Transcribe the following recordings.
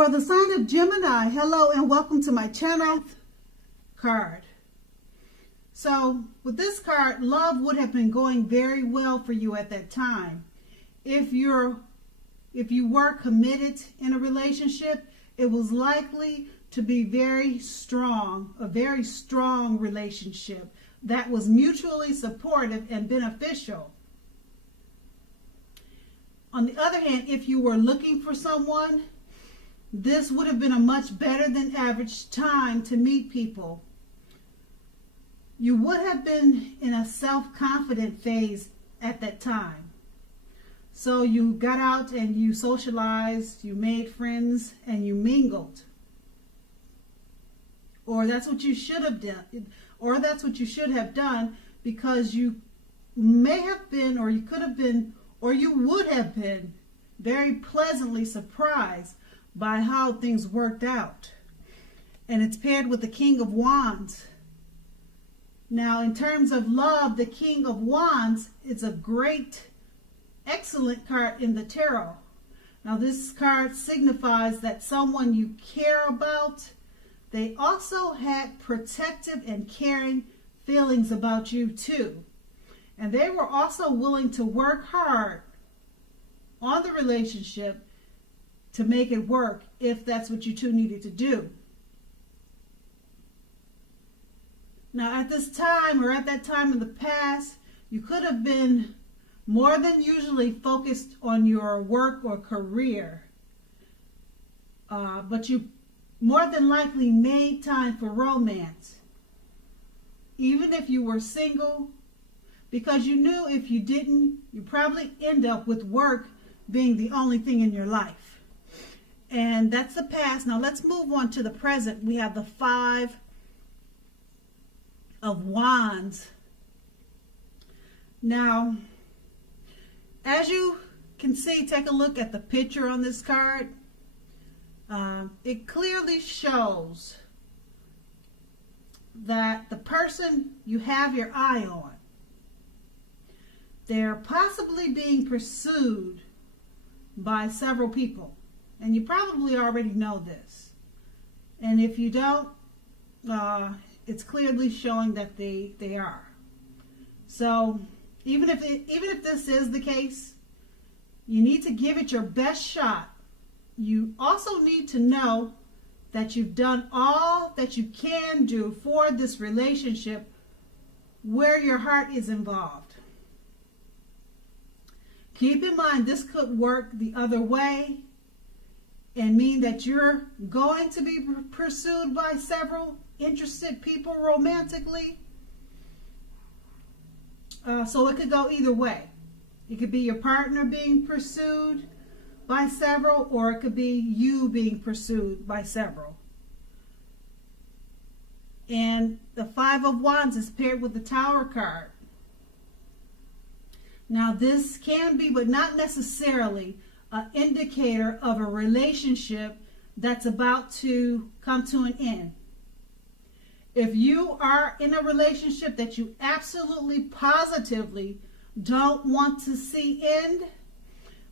For the sign of Gemini, hello and welcome to my channel. Card. So with this card, love would have been going very well for you at that time. If you were committed in a relationship, it was likely to be very strong, a very strong relationship that was mutually supportive and beneficial. On the other hand, if you were looking for someone, this would have been a much better than average time to meet people. You would have been in a self-confident phase at that time. So you got out and you socialized, you made friends, and you mingled. Or that's what you should have done. Or that's what you should have done, because you may have been, or you could have been, or you would have been very pleasantly surprised by how things worked out. And it's paired with the King of Wands. Now, in terms of love, the King of Wands is a great, excellent card in the tarot. Now, this card signifies that someone you care about, they also had protective and caring feelings about you too. And they were also willing to work hard on the relationship to make it work if that's what you two needed to do. Now at this time, or at that time in the past, you could have been more than usually focused on your work or career. But you more than likely made time for romance, even if you were single, because you knew if you didn't, you probably end up with work being the only thing in your life. And that's the past. Now let's move on to the present. We have the Five of Wands. Now, as you can see, take a look at the picture on this card. It clearly shows that the person you have your eye on, they're possibly being pursued by several people. And you probably already know this. And if you don't, it's clearly showing that they are. So even if this is the case, you need to give it your best shot. You also need to know that you've done all that you can do for this relationship where your heart is involved. Keep in mind, this could work the other way and mean that you're going to be pursued by several interested people romantically. So it could go either way. It could be your partner being pursued by several, or it could be you being pursued by several. And the Five of Wands is paired with the Tower card. Now this can be, but not necessarily, an indicator of a relationship that's about to come to an end. If you are in a relationship that you absolutely positively don't want to see end,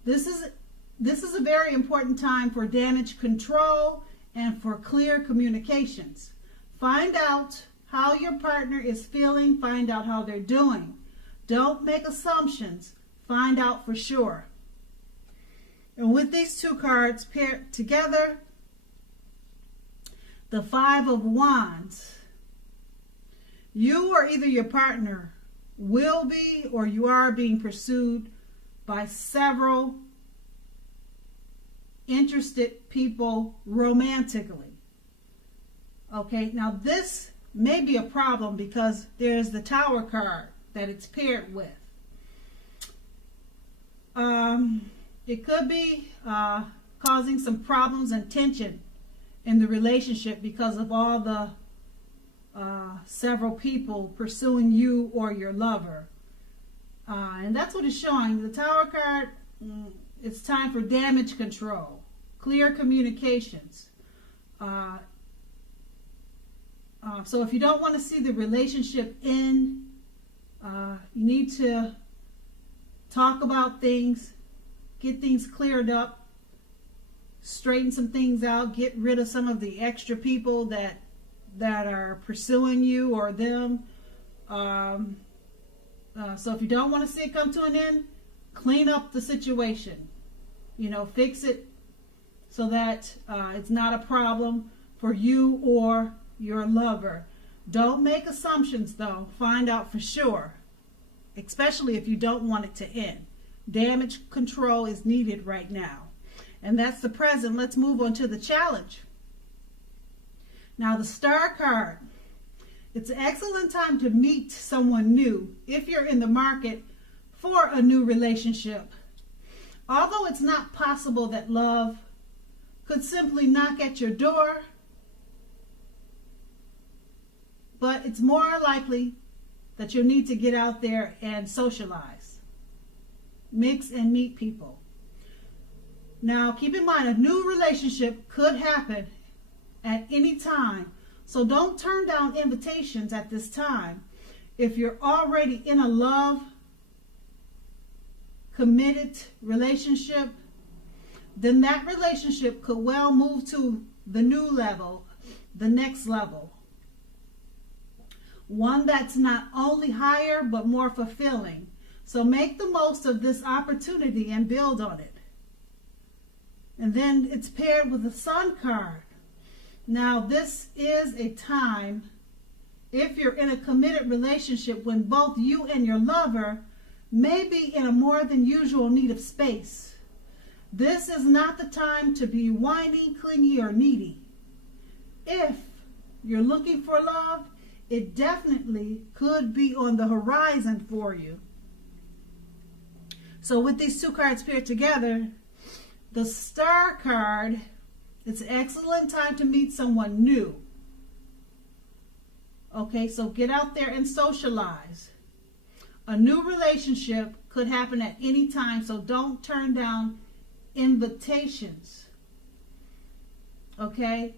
this is a very important time for damage control and for clear communications. Find out how your partner is feeling, find out how they're doing. Don't make assumptions, find out for sure. And with these two cards paired together, the Five of Wands, you or either your partner will be, or you are being pursued by several interested people romantically. Okay, now this may be a problem because there's the Tower card that it's paired with. It could be causing some problems and tension in the relationship because of all the several people pursuing you or your lover. And that's what it's showing. The Tower card, it's time for damage control, clear communications. So if you don't want to see the relationship end, you need to talk about things, get things cleared up, straighten some things out, get rid of some of the extra people that are pursuing you or them. So if you don't want to see it come to an end, clean up the situation. You know, fix it so that it's not a problem for you or your lover. Don't make assumptions, though. Find out for sure, especially if you don't want it to end. Damage control is needed right now. And that's the present. Let's move on to the challenge. Now, the Star card. It's an excellent time to meet someone new if you're in the market for a new relationship. Although it's not possible that love could simply knock at your door, but it's more likely that you'll need to get out there and socialize, mix and meet people. Now, keep in mind, a new relationship could happen at any time, so don't turn down invitations at this time. If you're already in a love, committed relationship, then that relationship could well move to the new level, the next level. One that's not only higher, but more fulfilling. So make the most of this opportunity and build on it. And then it's paired with the Sun card. Now, this is a time, if you're in a committed relationship, when both you and your lover may be in a more than usual need of space. This is not the time to be whiny, clingy, or needy. If you're looking for love, it definitely could be on the horizon for you. So with these two cards paired together, the Star card, it's an excellent time to meet someone new. Okay, so get out there and socialize. A new relationship could happen at any time, so don't turn down invitations. Okay,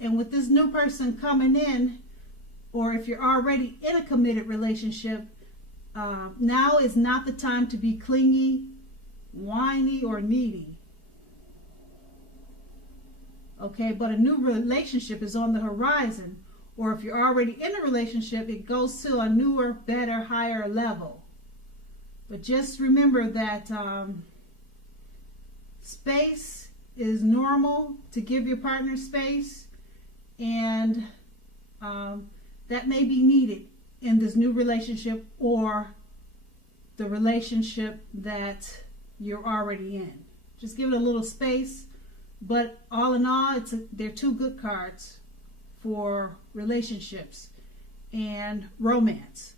and with this new person coming in, or if you're already in a committed relationship, now is not the time to be clingy, whiny, or needy. Okay, but a new relationship is on the horizon. Or if you're already in a relationship, it goes to a newer, better, higher level. But just remember that space is normal, to give your partner space, and that may be needed in this new relationship or the relationship that you're already in. Just give it a little space. But all in all, they're two good cards for relationships and romance.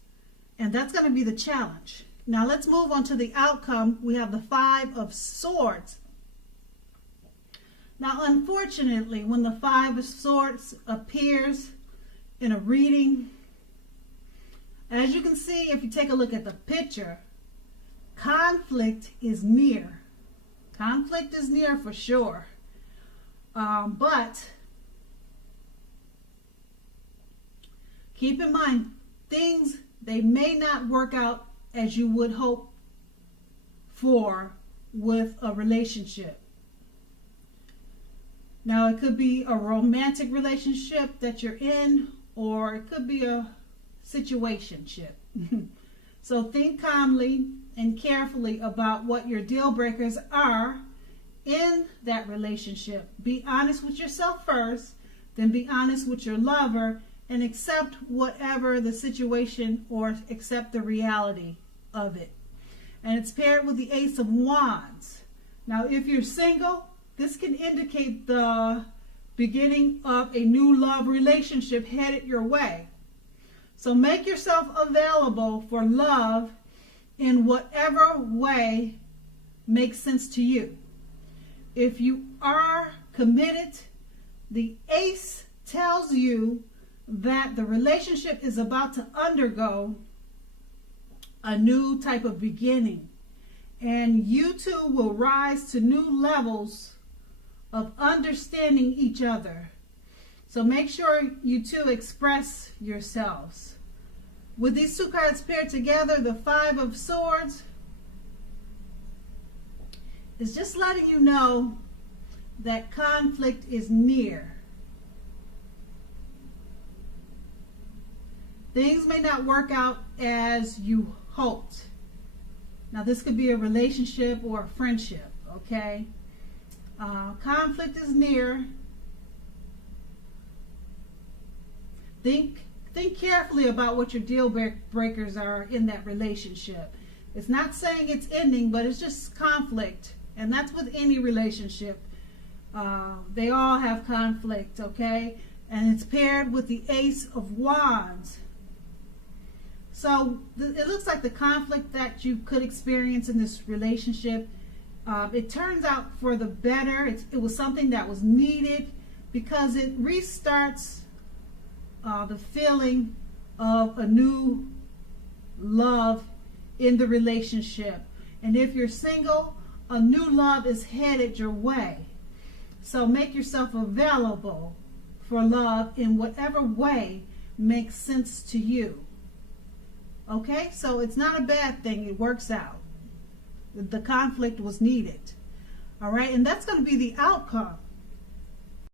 And that's going to be the challenge. Now let's move on to the outcome. We have the Five of Swords. Now, unfortunately, when the Five of Swords appears in a reading, as you can see, if you take a look at the picture, conflict is near. Conflict is near for sure. But keep in mind, things, they may not work out as you would hope for with a relationship. Now, it could be a romantic relationship that you're in, or it could be a situationship. So think calmly and carefully about what your deal breakers are in that relationship. Be honest with yourself first, then be honest with your lover, and accept whatever the situation, or accept the reality of it. And it's paired with the Ace of Wands. Now, if you're single, this can indicate the beginning of a new love relationship headed your way. So make yourself available for love in whatever way makes sense to you. If you are committed, the Ace tells you that the relationship is about to undergo a new type of beginning. And you two will rise to new levels of understanding each other. So make sure you two express yourselves. With these two cards paired together, the Five of Swords is just letting you know that conflict is near. Things may not work out as you hoped. Now, this could be a relationship or a friendship, okay? Conflict is near. Think carefully about what your deal breakers are in that relationship. It's not saying it's ending, but it's just conflict. And that's with any relationship. They all have conflict, okay? And it's paired with the Ace of Wands. So it looks like the conflict that you could experience in this relationship, it turns out for the better. It was something that was needed because it restarts the feeling of a new love in the relationship. And if you're single, a new love is headed your way. So make yourself available for love in whatever way makes sense to you. Okay, so it's not a bad thing. It works out. The conflict was needed. All right, and that's going to be the outcome